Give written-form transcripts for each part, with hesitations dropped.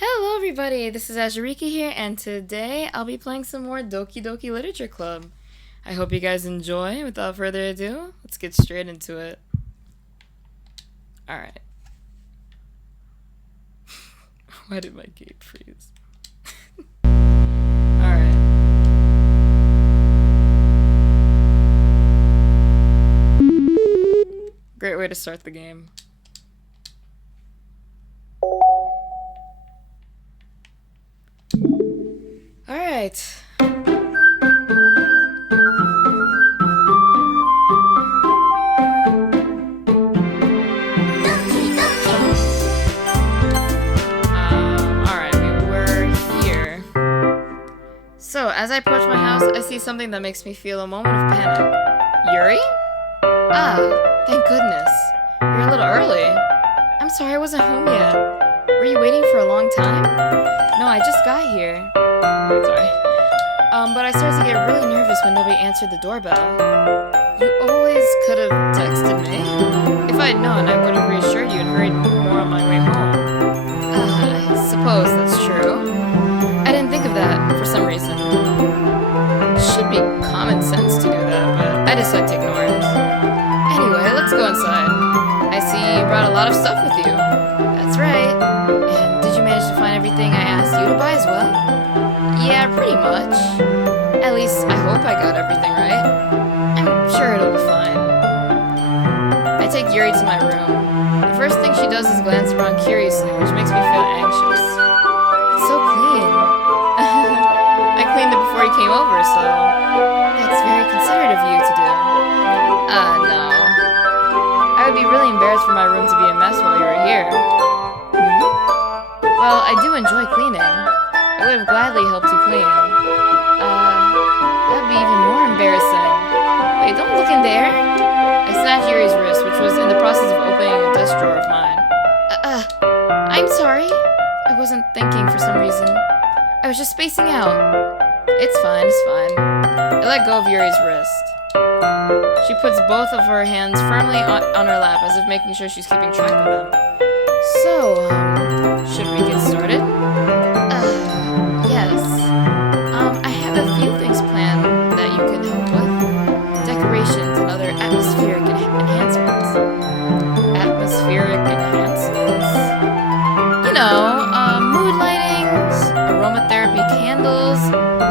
Hello everybody, this is Azurika here, and today I'll be playing some more Doki Doki Literature Club. I hope you guys enjoy. Without further ado, let's get straight into it. Alright. Why did my gate freeze? Alright. Great way to start the game. Alright. Alright, we were here. So, as I approach my house, I see something that makes me feel a moment of panic. Yuri? Ah, thank goodness. You're a little early. I'm sorry I wasn't home yet. Were you waiting for a long time? No, I just got here. Sorry. But I started to get really nervous when nobody answered the doorbell. You always could have texted me. If I had known, I would have reassured you and hurried more on my way home. I suppose that's true. I didn't think of that for some reason. It should be common sense to do that, but I decided to ignore it. Anyway, let's go inside. I see you brought a lot of stuff with you. That's right. And did you manage to find everything I asked you to buy as well? Yeah, pretty much. At least, I hope I got everything right. I'm sure it'll be fine. I take Yuri to my room. The first thing she does is glance around curiously, which makes me feel anxious. It's so clean. I cleaned it before you came over, so that's very considerate of you to do. No. I would be really embarrassed for my room to be a mess while you were here. Well, I do enjoy cleaning. I would have gladly helped you clean. That'd be even more embarrassing. Wait, don't look in there. I snatched Yuri's wrist, which was in the process of opening a desk drawer of mine. I'm sorry. I wasn't thinking for some reason. I was just spacing out. It's fine, it's fine. I let go of Yuri's wrist. She puts both of her hands firmly on her lap, as if making sure she's keeping track of them. So, should we get started? Yes. I have a few things planned that you can help with. Decorations and other atmospheric enhancements. Atmospheric enhancements? You know, mood lightings, aromatherapy candles.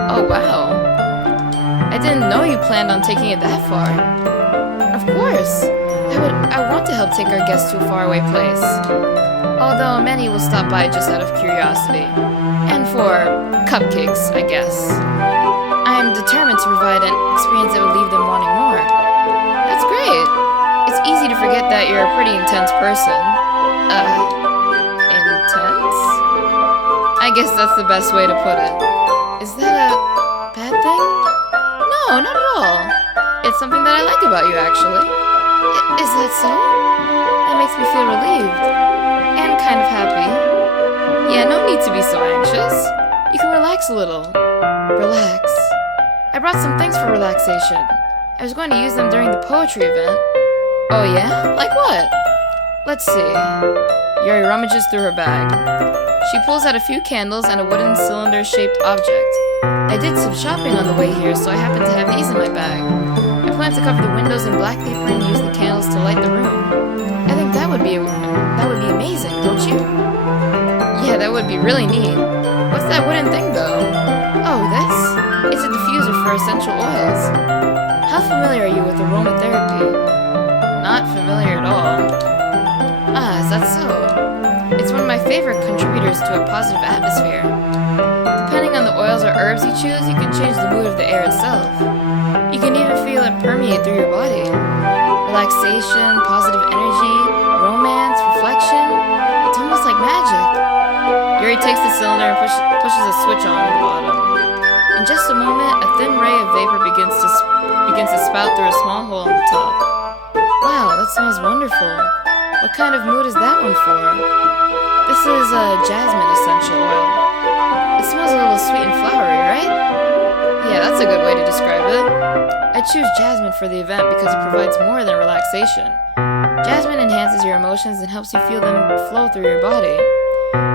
Oh, wow. I didn't know you planned on taking it that far. Of course. I want to help take our guests to a faraway place. Although many will stop by just out of curiosity. And for cupcakes, I guess. I am determined to provide an experience that would leave them wanting more. That's great. It's easy to forget that you're a pretty intense person. Intense? I guess that's the best way to put it. Is that a bad thing? No, not at all. It's something that I like about you, actually. Is that so? That makes me feel relieved. And kind of happy. Yeah, no need to be so anxious. You can relax a little. Relax. I brought some things for relaxation. I was going to use them during the poetry event. Oh yeah? Like what? Let's see. Yuri rummages through her bag. She pulls out a few candles and a wooden cylinder-shaped object. I did some shopping on the way here, so I happen to have these in my bag. I plan to cover the windows in black paper and use the candles to light the room. I think that would be amazing, don't you? Yeah, that would be really neat. What's that wooden thing, though? Oh, this? It's a diffuser for essential oils. How familiar are you with aromatherapy? Not familiar at all. Is that so? It's one of my favorite contributors to a positive atmosphere. Depending on the oils or herbs you choose, you can change the mood of the air itself. You can even feel it permeate through your body. Relaxation, positive energy, romance, reflection. It's almost like magic. Yuri takes the cylinder and pushes a switch on the bottom. In just a moment, a thin ray of vapor begins to spout through a small hole on the top. Wow, that smells wonderful. What kind of mood is that one for? This is a jasmine essential oil. It smells a little sweet and flowery, right? Yeah, that's a good way to describe it. I choose jasmine for the event because it provides more than relaxation. Jasmine enhances your emotions and helps you feel them flow through your body.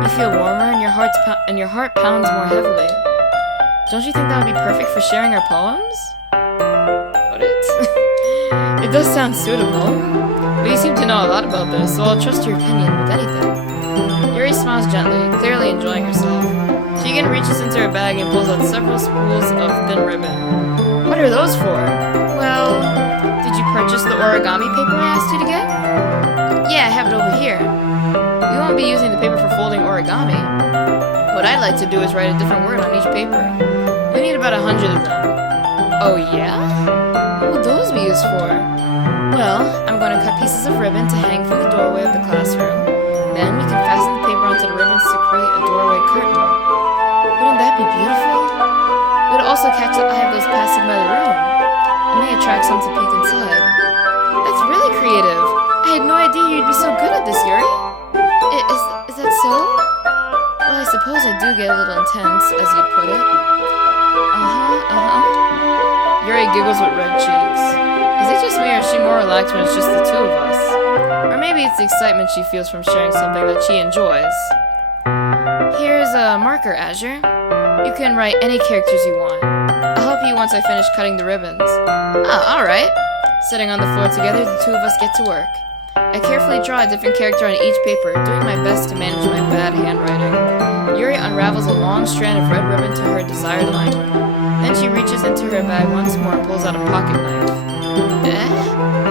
You feel warmer and your heart pounds more heavily. Don't you think that would be perfect for sharing our poems? Would it? It does sound suitable, but you seem to know a lot about this, so I'll trust your opinion with anything. Yuri smiles gently, clearly enjoying herself. She again reaches into her bag and pulls out several spools of thin ribbon. What are those for? Well, did you purchase the origami paper I asked you to get? Yeah, I have it over here. We won't be using the paper for folding origami. What I'd like to do is write a different word on each paper. We need about 100 of them. Oh yeah? What will those be used for? Well, I'm going to cut pieces of ribbon to hang from the doorway of the classroom. Then we can fasten the paper onto the ribbons to create a doorway curtain. Wouldn't that be beautiful? It would also catch the eye of those passing by the room. It may attract some to peek inside. That's really creative. I had no idea you'd be so good at this, Yuri. Is that so? Well, I suppose I do get a little intense, as you put it. Yuri giggles with red cheeks. Is it just me, or is she more relaxed when it's just the two of us? Or maybe it's the excitement she feels from sharing something that she enjoys. Here's a marker, Azure. You can write any characters you want. I'll help you once I finish cutting the ribbons. Ah, alright. Sitting on the floor together, the two of us get to work. I carefully draw a different character on each paper, doing my best to manage my bad handwriting. Yuri unravels a long strand of red ribbon to her desired length. Then she reaches into her bag once more and pulls out a pocket knife.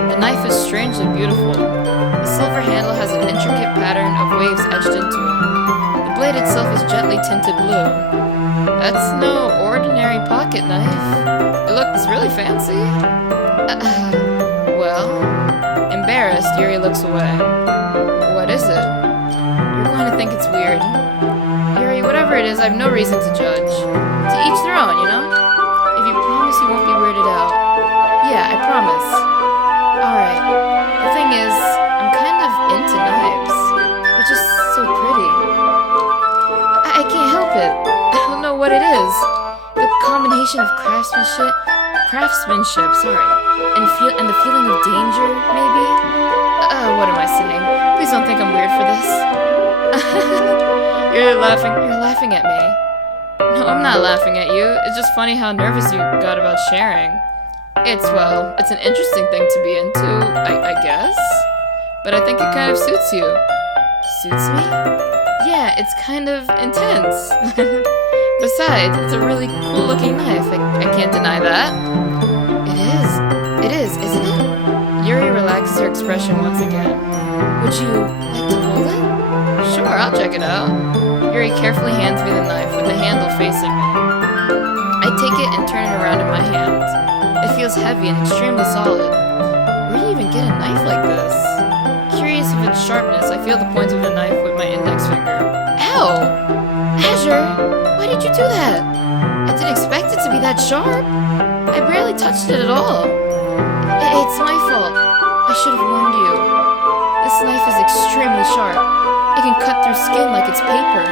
The knife is strangely beautiful. The silver handle has an intricate pattern of waves etched into it. The blade itself is gently tinted blue. That's no ordinary pocket knife. It looks really fancy. Well... Embarrassed, Yuri looks away. What is it? You're going to think it's weird. Yuri, whatever it is, I have no reason to judge. To each their own, you know? If you promise you won't be weirded out. Yeah, I promise. Alright. The thing is, I'm kind of into knives. They're just so pretty. I can't help it. I don't know what it is. The combination of craftsmanship, and the feeling of danger, maybe? What am I saying? Please don't think I'm weird for this. You're laughing at me. No, I'm not laughing at you. It's just funny how nervous you got about sharing. It's an interesting thing to be into, I guess. But I think it kind of suits you. Suits me? Yeah, it's kind of intense. Besides, it's a really cool looking knife. I can't deny that. It is, isn't it? Yuri relaxes her expression once again. Would you like to hold it? Sure, I'll check it out. Yuri carefully hands me the knife with the handle facing me. I take it and turn it around in my hand. It feels heavy and extremely solid. Where do you even get a knife like this? Curious of its sharpness, I feel the point of the knife with my index finger. Ow! Azure! Why did you do that? I didn't expect it to be that sharp. I barely touched it at all. It's my fault. I should have warned you. This knife is extremely sharp. It can cut through skin like it's paper.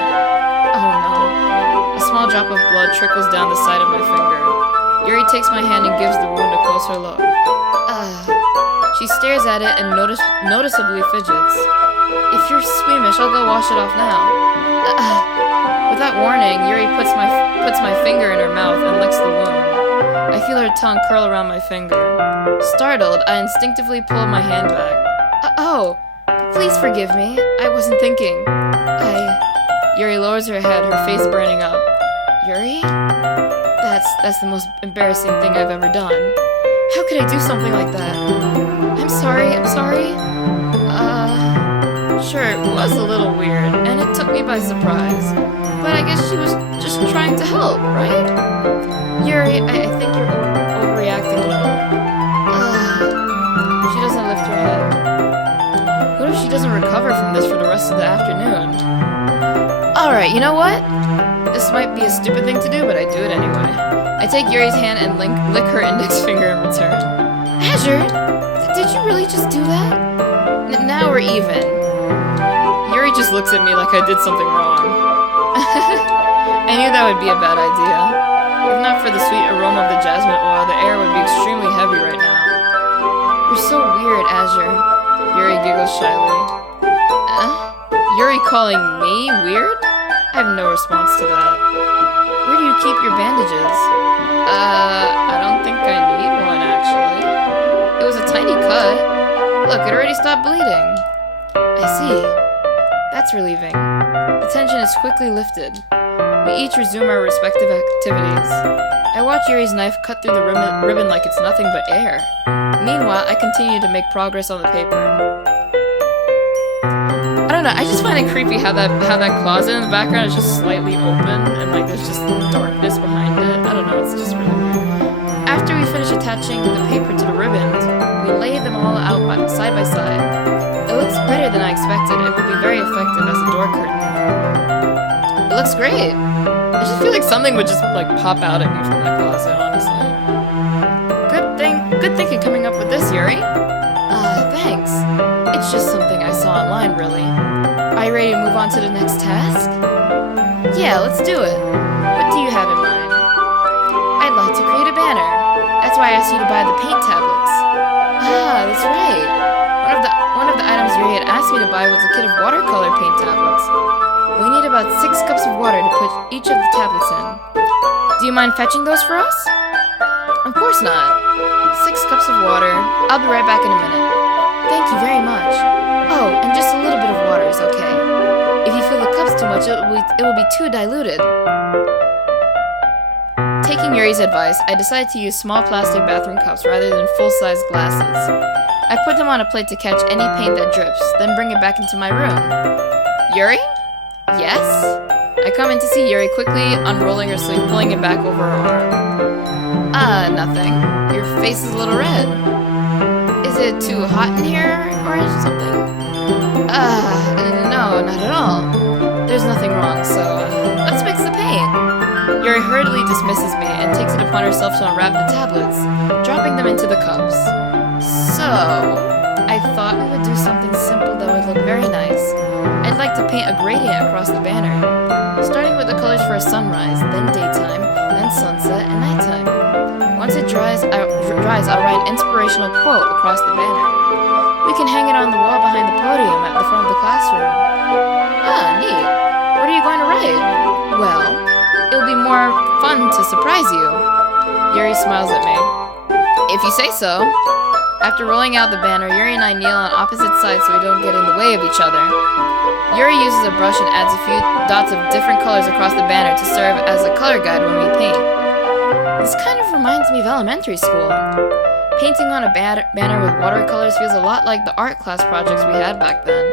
Oh no. A small drop of blood trickles down the side of my finger. Yuri takes my hand and gives the wound a closer look. She stares at it and noticeably fidgets. If you're squeamish, I'll go wash it off now. Without warning, Yuri puts my finger in her mouth and licks the wound. I feel her tongue curl around my finger. Startled, I instinctively pull my hand back. Please forgive me. I wasn't thinking. Yuri lowers her head, her face burning up. Yuri? That's the most embarrassing thing I've ever done. How could I do something like that? I'm sorry. Sure, it was a little weird, and it took me by surprise. But I guess she was just trying to help, right? Yuri, I think you're overreacting a little. She doesn't lift her head. What if she doesn't recover from this for the rest of the afternoon? Alright, you know what? This might be a stupid thing to do, but I do it anyway. I take Yuri's hand and lick her index finger in return. Azure, did you really just do that? Now we're even. Yuri just looks at me like I did something wrong. I knew that would be a bad idea. If not for the sweet aroma of the jasmine oil, the air would be extremely heavy right now. You're so weird, Azure. Yuri giggles shyly. Yuri calling me weird? I have no response to that. Where do you keep your bandages? I don't think I need one, actually. It was a tiny cut. Look, it already stopped bleeding. I see. That's relieving. The tension is quickly lifted. We each resume our respective activities. I watch Yuri's knife cut through the ribbon like it's nothing but air. Meanwhile, I continue to make progress on the paper. I don't know, I just find it creepy how that closet in the background is just slightly open and like there's just darkness behind it. I don't know, it's just really weird. After we finish attaching the paper to the ribbons, we lay them all out side by side. It looks better than I expected and will be very effective as a door curtain. It looks great. I just feel like something would just like pop out at me from that closet, honestly. Good thinking coming up with this, Yuri. Thanks. It's just something I saw online, really. Are you ready to move on to the next task? Yeah, let's do it. What do you have in mind? I'd like to create a banner. That's why I asked you to buy the paint tablets. Ah, that's right. One of the items Yuri had asked me to buy was a kit of watercolor paint tablets. We need about 6 cups of water to put each of the tablets in. Do you mind fetching those for us? Of course not. 6 cups of water. I'll be right back in a minute. Thank you very much. Oh, and just a little bit of water is okay. If you fill the cups too much, it will be too diluted. Taking Yuri's advice, I decided to use small plastic bathroom cups rather than full-size glasses. I put them on a plate to catch any paint that drips, then bring it back into my room. Yuri? Yes? I come in to see Yuri quickly unrolling her sleeve, pulling it back over her arm. Nothing. Your face is a little red. Is it too hot in here or something? No, not at all. There's nothing wrong, so let's mix the paint. Yuri hurriedly dismisses me and takes it upon herself to unwrap the tablets, dropping them into the cups. So, I thought we would do something simple that would look very nice. I'd like to paint a gradient across the banner, starting with the colors for a sunrise, then daytime, then sunset, and nighttime. Once it dries, I'll write an inspirational quote across the banner. We can hang it on the wall behind the podium at the front of the classroom. Neat. What are you going to write? Well, it'll be more fun to surprise you. Yuri smiles at me. If you say so. After rolling out the banner, Yuri and I kneel on opposite sides so we don't get in the way of each other. Yuri uses a brush and adds a few dots of different colors across the banner to serve as a color guide when we paint. This kind of reminds me of elementary school. Painting on a banner with watercolors feels a lot like the art class projects we had back then.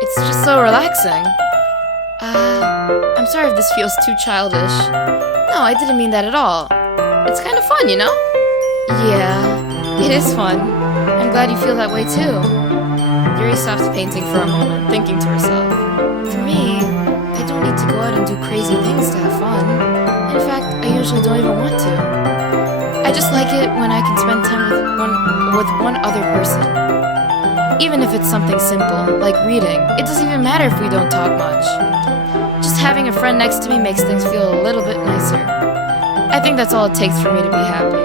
It's just so relaxing. I'm sorry if this feels too childish. No, I didn't mean that at all. It's kind of fun, you know? Yeah. It is fun. I'm glad you feel that way too. Yuri stops painting for a moment, thinking to herself. For me, I don't need to go out and do crazy things to have fun. In fact, I usually don't even want to. I just like it when I can spend time with one other person. Even if it's something simple, like reading, it doesn't even matter if we don't talk much. Just having a friend next to me makes things feel a little bit nicer. I think that's all it takes for me to be happy.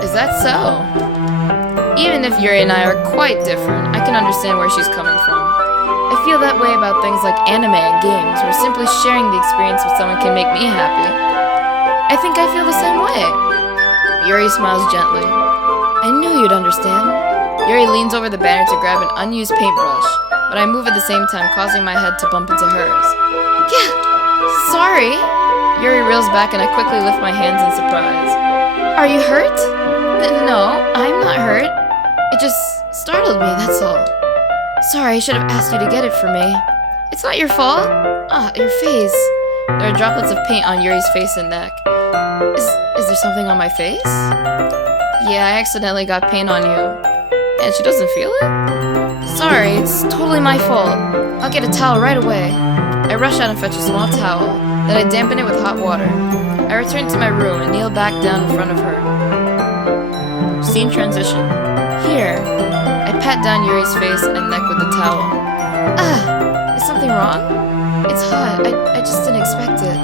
Is that so? Even if Yuri and I are quite different, I can understand where she's coming from. I feel that way about things like anime and games, where simply sharing the experience with someone can make me happy. I think I feel the same way. Yuri smiles gently. I knew you'd understand. Yuri leans over the banner to grab an unused paintbrush, but I move at the same time, causing my head to bump into hers. Yeah, sorry. Yuri reels back and I quickly lift my hands in surprise. Are you hurt? No, I'm not hurt. It just startled me, that's all. Sorry, I should have asked you to get it for me. It's not your fault. Your face. There are droplets of paint on Yuri's face and neck. Is there something on my face? Yeah, I accidentally got paint on you. And she doesn't feel it? Sorry, it's totally my fault. I'll get a towel right away. I rush out and fetch a small towel, then I dampen it with hot water. I return to my room and kneel back down in front of her. Scene transition. Here, I pat down Yuri's face and neck with the towel. Is something wrong? It's hot. I just didn't expect it.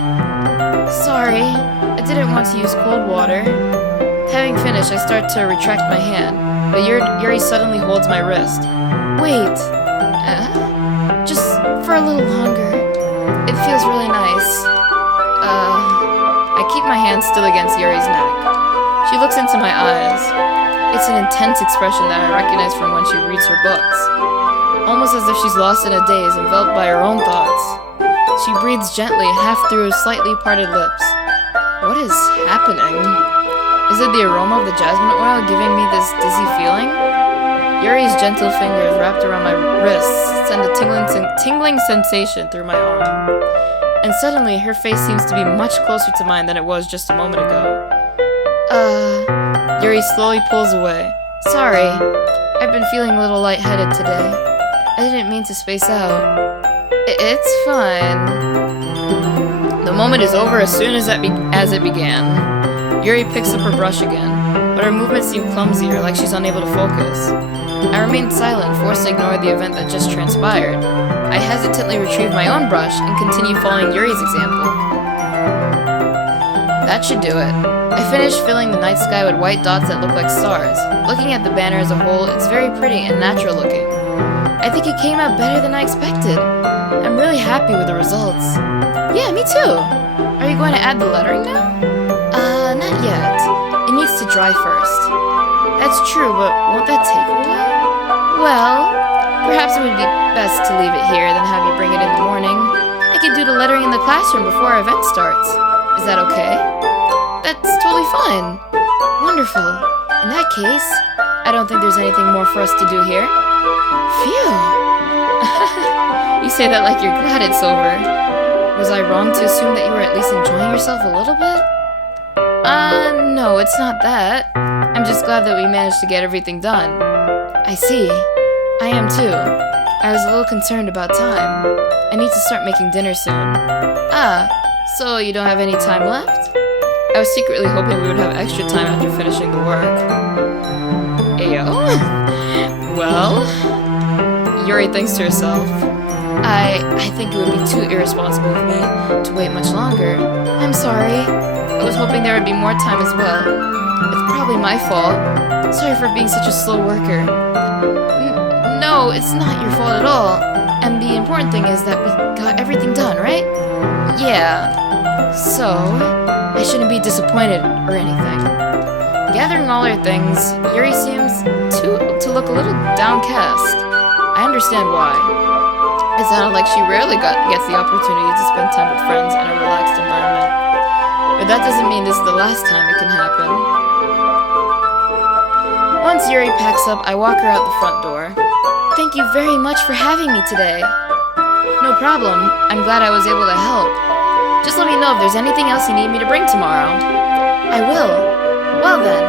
Sorry, I didn't want to use cold water. Having finished, I start to retract my hand, but Yuri suddenly holds my wrist. Wait. for a little longer. It feels really nice. I keep my hand still against Yuri's neck. She looks into my eyes. It's an intense expression that I recognize from when she reads her books. Almost as if she's lost in a daze, enveloped by her own thoughts. She breathes gently, half through her slightly parted lips. What is happening? Is it the aroma of the jasmine oil giving me this dizzy feeling? Yuri's gentle fingers wrapped around my wrists send a tingling sensation through my arm. And suddenly, her face seems to be much closer to mine than it was just a moment ago. Yuri slowly pulls away. Sorry, I've been feeling a little lightheaded today. I didn't mean to space out. It's fine. The moment is over as soon as it began. Yuri picks up her brush again, but her movements seem clumsier, like she's unable to focus. I remained silent, forced to ignore the event that just transpired. I hesitantly retrieve my own brush and continue following Yuri's example. That should do it. I finished filling the night sky with white dots that look like stars. Looking at the banner as a whole, it's very pretty and natural looking. I think it came out better than I expected. I'm really happy with the results. Yeah, me too. Are you going to add the lettering now? Not yet. It needs to dry first. That's true, but won't that take a while? Well, perhaps it would be best to leave it here than have you bring it in the morning. I could do the lettering in the classroom before our event starts. Is that okay? That's totally fine. Wonderful. In that case, I don't think there's anything more for us to do here. Phew. You say that like you're glad it's over. Was I wrong to assume that you were at least enjoying yourself a little bit? No, it's not that. I'm just glad that we managed to get everything done. I see. I am too. I was a little concerned about time. I need to start making dinner soon. So you don't have any time left? I was secretly hoping we would have extra time after finishing the work. Ayo? Well? Yuri thinks to herself. I think it would be too irresponsible of me to wait much longer. I'm sorry. I was hoping there would be more time as well. It's probably my fault. Sorry for being such a slow worker. No, it's not your fault at all. And the important thing is that we got everything done, right? Yeah. So, I shouldn't be disappointed or anything. Gathering all her things, Yuri seems to look a little downcast. I understand why. It sounded like she rarely gets the opportunity to spend time with friends in a relaxed environment. But that doesn't mean this is the last time it can happen. Once Yuri packs up, I walk her out the front door. Thank you very much for having me today. No problem. I'm glad I was able to help. Just let me know if there's anything else you need me to bring tomorrow. I will. Well then,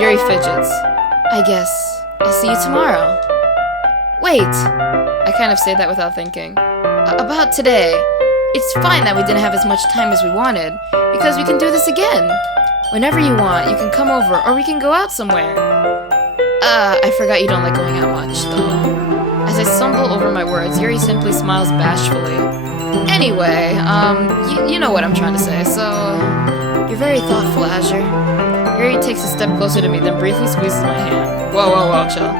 Yuri fidgets. I guess I'll see you tomorrow. Wait. I kind of say that without thinking. About today. It's fine that we didn't have as much time as we wanted, because we can do this again. Whenever you want, you can come over, or we can go out somewhere. I forgot you don't like going out much, though. As I stumble over my words, Yuri simply smiles bashfully. Anyway, you know what I'm trying to say, so... You're very thoughtful, Azure. Yuri takes a step closer to me, then briefly squeezes my hand. Whoa, chill.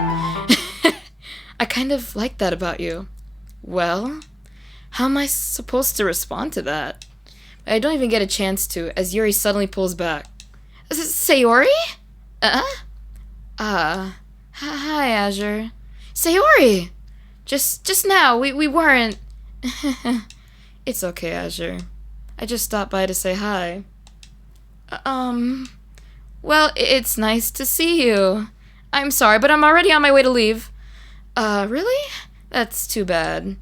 I kind of like that about you. Well, how am I supposed to respond to that? I don't even get a chance to, as Yuri suddenly pulls back. Sayori? Hi, Azure. Sayori! Just now, we weren't... It's okay, Azure. I just stopped by to say hi. Well, it's nice to see you. I'm sorry, but I'm already on my way to leave. Really? That's too bad.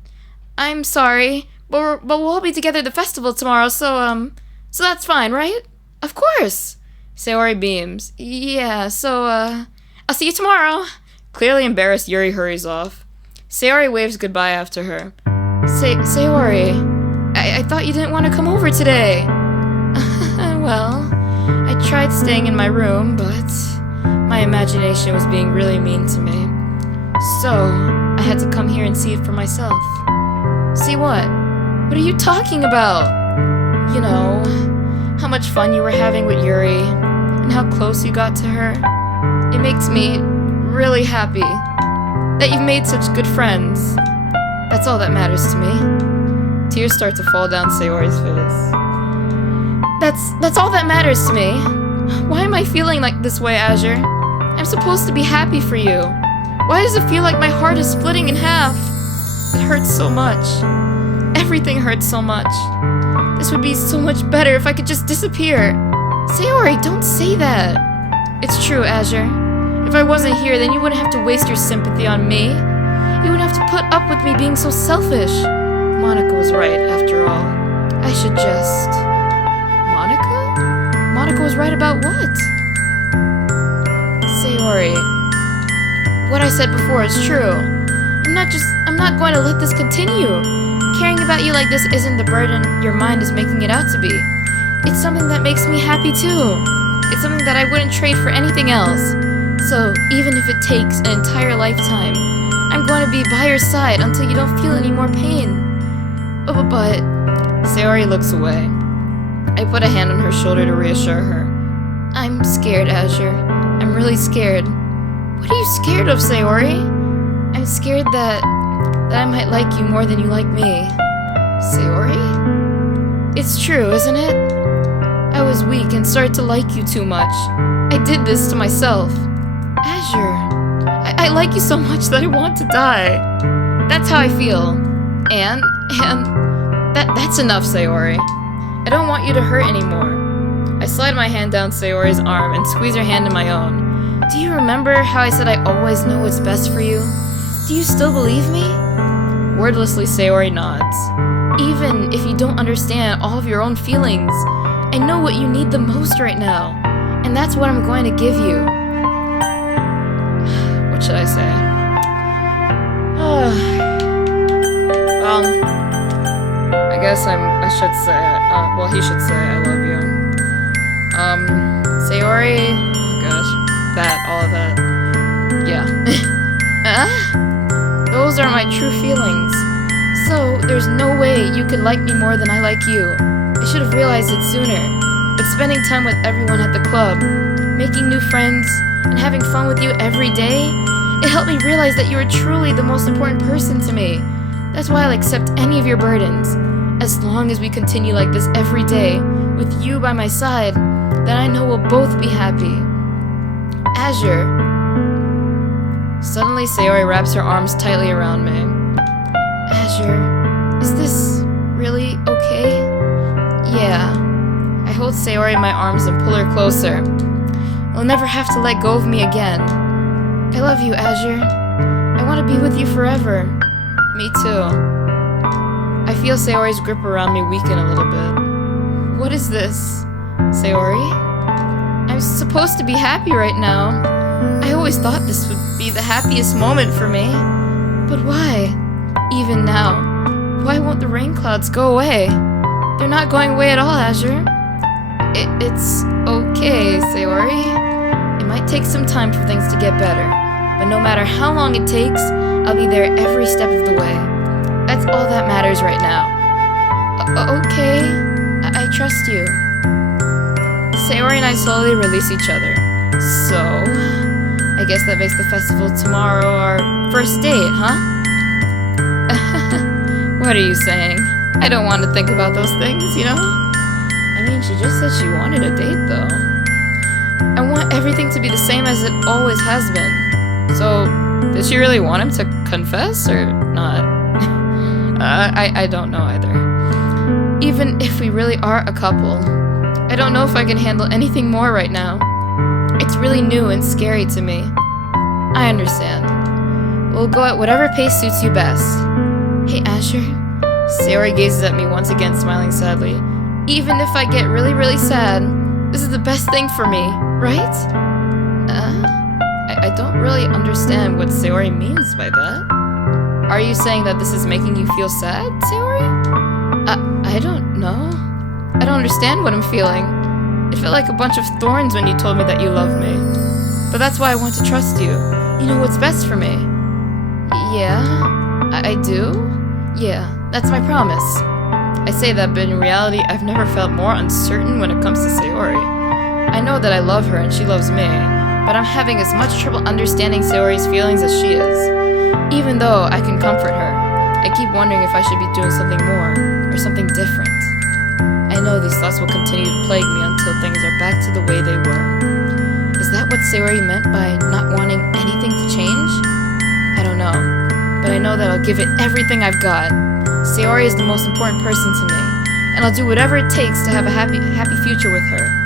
I'm sorry, but we'll all be together at the festival tomorrow, so that's fine, right? Of course! Sayori beams. Yeah, so, I'll see you tomorrow! Clearly embarrassed, Yuri hurries off. Sayori waves goodbye after her. Sayori, I thought you didn't want to come over today. Well, I tried staying in my room, but my imagination was being really mean to me. So, I had to come here and see it for myself. See what? What are you talking about? You know, how much fun you were having with Yuri, and how close you got to her. It makes me really happy that you've made such good friends. That's all that matters to me. Tears start to fall down Sayori's face. That's all that matters to me. Why am I feeling like this way, Azure? I'm supposed to be happy for you. Why does it feel like my heart is splitting in half? It hurts so much. Everything hurts so much. This would be so much better if I could just disappear. Sayori, don't say that. It's true, Azure. If I wasn't here, then you wouldn't have to waste your sympathy on me. You wouldn't have to put up with me being so selfish. Monica was right, after all. I should just... Monica? Monica was right about what? Sayori. What I said before is true. I'm not going to let this continue. Caring about you like this isn't the burden your mind is making it out to be. It's something that makes me happy too. It's something that I wouldn't trade for anything else. So, even if it takes an entire lifetime, I'm going to be by your side until you don't feel any more pain. Oh, but... Sayori looks away. I put a hand on her shoulder to reassure her. I'm scared, Azure. I'm really scared. What are you scared of, Sayori? I'm scared that I might like you more than you like me. Sayori? It's true, isn't it? I was weak and started to like you too much. I did this to myself. Azure, I like you so much that I want to die. That's how I feel. And that's enough, Sayori. I don't want you to hurt anymore. I slide my hand down Sayori's arm and squeeze her hand in my own. Do you remember how I said I always know what's best for you? Do you still believe me? Wordlessly, Sayori nods. Even if you don't understand all of your own feelings, I know what you need the most right now, and that's what I'm going to give you. What should I say? Well, I guess I should say, well, he should say I love you. Sayori, oh gosh, all of that, yeah. Those are my true feelings. So, there's no way you could like me more than I like you. I should have realized it sooner. But spending time with everyone at the club, making new friends, and having fun with you every day, it helped me realize that you are truly the most important person to me. That's why I'll accept any of your burdens. As long as we continue like this every day, with you by my side, then I know we'll both be happy. Azure. Suddenly, Sayori wraps her arms tightly around me. Azure, is this really okay? Yeah. I hold Sayori in my arms and pull her closer. You'll never have to let go of me again. I love you, Azure. I want to be with you forever. Me too. I feel Sayori's grip around me weaken a little bit. What is this? Sayori? I'm supposed to be happy right now. I always thought this would be the happiest moment for me. But why? Even now, why won't the rain clouds go away? They're not going away at all, Azure. It's okay, Sayori. It might take some time for things to get better, but no matter how long it takes, I'll be there every step of the way. That's all that matters right now. Okay, I trust you. Sayori and I slowly release each other. So, I guess that makes the festival tomorrow our first date, huh? What are you saying? I don't want to think about those things, you know? I mean, she just said she wanted a date, though. I want everything to be the same as it always has been. So, did she really want him to confess, or not? I don't know either. Even if we really are a couple, I don't know if I can handle anything more right now. It's really new and scary to me. I understand. We'll go at whatever pace suits you best. Hey, Azure. Sayori gazes at me once again, smiling sadly. Even if I get really, really sad, this is the best thing for me, right? I don't really understand what Sayori means by that. Are you saying that this is making you feel sad, Sayori? I don't know. I don't understand what I'm feeling. It felt like a bunch of thorns when you told me that you love me. But that's why I want to trust you. You know what's best for me. Yeah, I do? Yeah, that's my promise. I say that, but in reality, I've never felt more uncertain when it comes to Sayori. I know that I love her and she loves me, but I'm having as much trouble understanding Sayori's feelings as she is. Even though I can comfort her, I keep wondering if I should be doing something more. thoughts will continue to plague me until things are back to the way they were. Is that what Sayori meant by not wanting anything to change? I don't know, but I know that I'll give it everything I've got. Sayori is the most important person to me, and I'll do whatever it takes to have a happy future with her.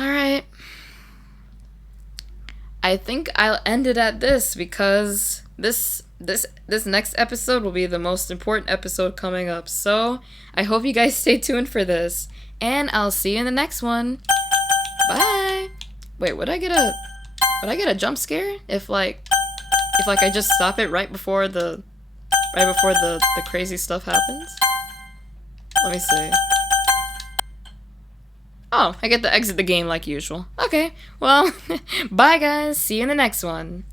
Alright. I think I'll end it at this because this next episode will be the most important episode coming up. So I hope you guys stay tuned for this, and I'll see you in the next one. Bye. Wait, would I get a jump scare if I just stop it right before the crazy stuff happens? Let me see. Oh, I get to exit the game like usual. Okay, well, bye guys, see you in the next one.